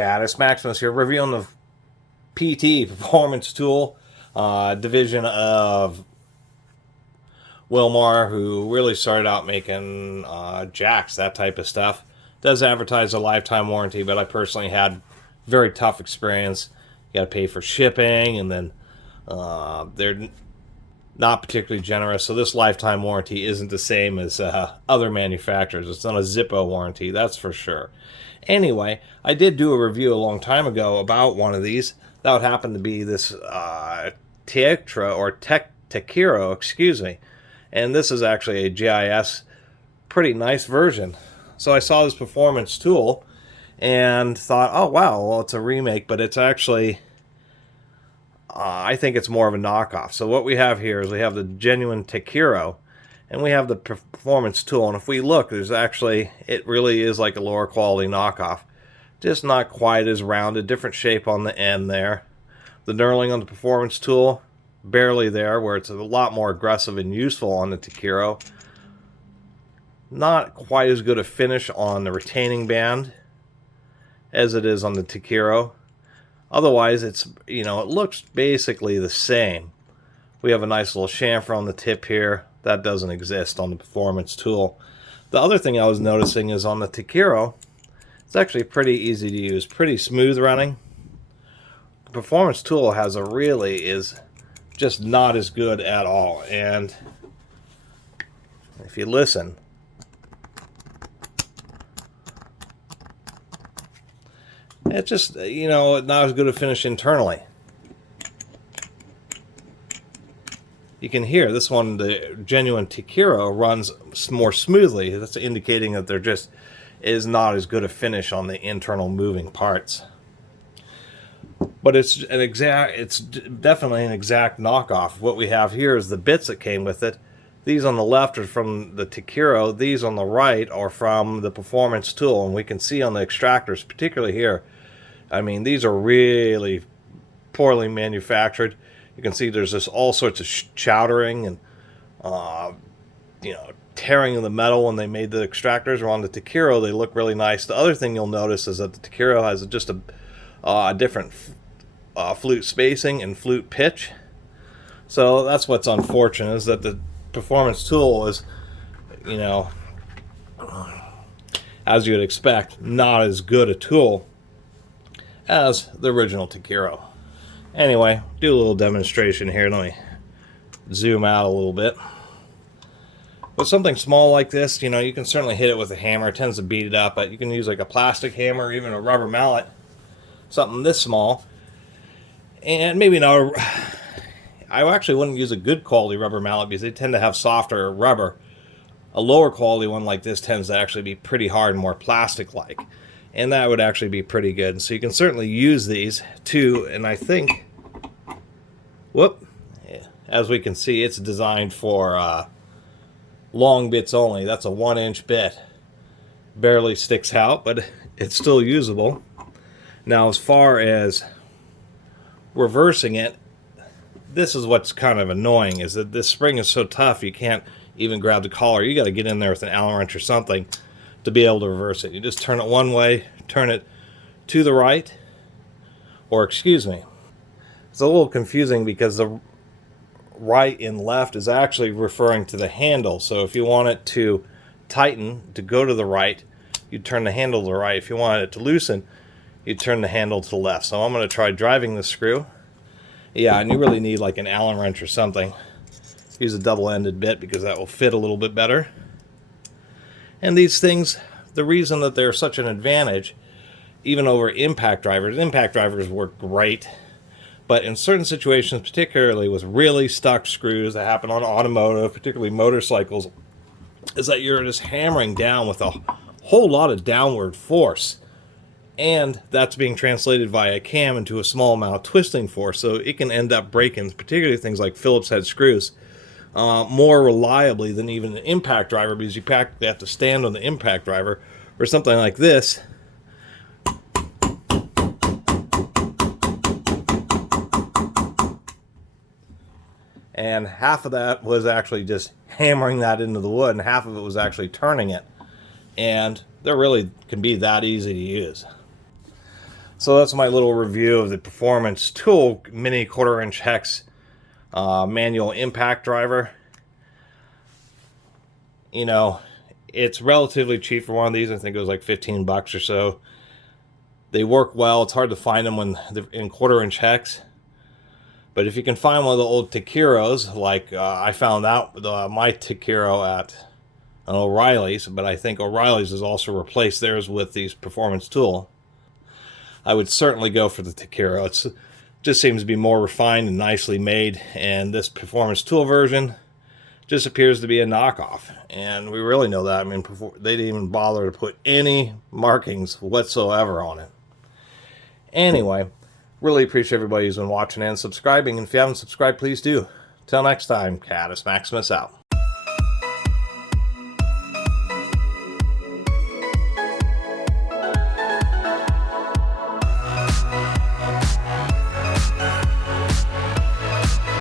Catus, Maximus here, reviewing the PT Performance Tool division of Wilmar, who really started out making jacks, that type of stuff. Does advertise a lifetime warranty, but I personally had very tough experience. You got to pay for shipping, and then they're not particularly generous, so this lifetime warranty isn't the same as other manufacturers. It's not a Zippo warranty, that's for sure. Anyway, I did do a review a long time ago about one of these. That would happen to be this Taquero, excuse me. And this is actually a JIS, pretty nice version. So I saw this performance tool and thought, oh wow, well it's a remake, but it's actually, I think it's more of a knockoff. So what we have here is we have the genuine Taquero, and we have the performance tool. And if we look, there's actually, it really is like a lower quality knockoff. Just not quite as rounded, different shape on the end there. The knurling on the performance tool, barely there, where it's a lot more aggressive and useful on the Taquero. Not quite as good a finish on the retaining band as it is on the Taquero. Otherwise, it's, you know, it looks basically the same. We have a nice little chamfer on the tip here. That doesn't exist on the performance tool. The other thing I was noticing is on the Taquero, it's actually pretty easy to use, pretty smooth running. The performance tool has a really is just not as good at all. And if you listen, it's just, you know, not as good a finish internally. You can hear this one, the genuine Taquero, runs more smoothly. That's indicating that there just is not as good a finish on the internal moving parts. But it's definitely an exact knockoff. What we have here is the bits that came with it. These on the left are from the Taquero. These on the right are from the performance tool. And we can see on the extractors, particularly here, I mean, these are really poorly manufactured. You can see there's just all sorts of chowdering and, you know, tearing of the metal when they made the extractors. Or on the Taquero, they look really nice. The other thing you'll notice is that the Taquero has just a different flute spacing and flute pitch. So that's what's unfortunate, is that the performance tool is, you know, as you would expect, not as good a tool as the original Taquero. Anyway, do a little demonstration here. Let me zoom out a little bit. With something small like this, you know, you can certainly hit it with a hammer. It tends to beat it up, but you can use like a plastic hammer or even a rubber mallet, something this small. And maybe not, I actually wouldn't use a good quality rubber mallet because they tend to have softer rubber. A lower quality one like this tends to actually be pretty hard and more plastic-like. And that would actually be pretty good. And so you can certainly use these too. And I think, as we can see, it's designed for long bits only. That's a 1-inch bit. Barely sticks out, but it's still usable. Now, as far as reversing it, this is what's kind of annoying, is that this spring is so tough you can't even grab the collar. You got to get in there with an Allen wrench or something to be able to reverse it. You just turn it one way, turn it to the right, or excuse me. It's a little confusing because the right and left is actually referring to the handle. So if you want it to tighten, to go to the right, you turn the handle to the right. If you want it to loosen, you turn the handle to the left. So I'm going to try driving the screw. Yeah, and you really need like an Allen wrench or something. Use a double-ended bit because that will fit a little bit better. And these things, the reason that they're such an advantage, even over impact drivers work great. But in certain situations, particularly with really stuck screws that happen on automotive, particularly motorcycles, is that you're just hammering down with a whole lot of downward force. And that's being translated via a cam into a small amount of twisting force. So it can end up breaking, particularly things like Phillips head screws, more reliably than even an impact driver, because you practically have to stand on the impact driver, or something like this. And half of that was actually just hammering that into the wood, and half of it was actually turning it. And they really can be that easy to use. So that's my little review of the Performance Tool mini 1/4" hex manual impact driver. You know, it's relatively cheap for one of these. I think it was like 15 bucks or so. They work well. It's hard to find them when they're in 1/4" hex. But if you can find one of the old Taqueros, like I found out my Taquero at O'Reilly's, but I think O'Reilly's has also replaced theirs with these Performance Tool, I would certainly go for the Taquero. It just seems to be more refined and nicely made, and this Performance Tool version just appears to be a knockoff, and we really know that. I mean, they didn't even bother to put any markings whatsoever on it. Anyway, really appreciate everybody who's been watching and subscribing, and if you haven't subscribed, please do. Till next time, Catus Maximus out.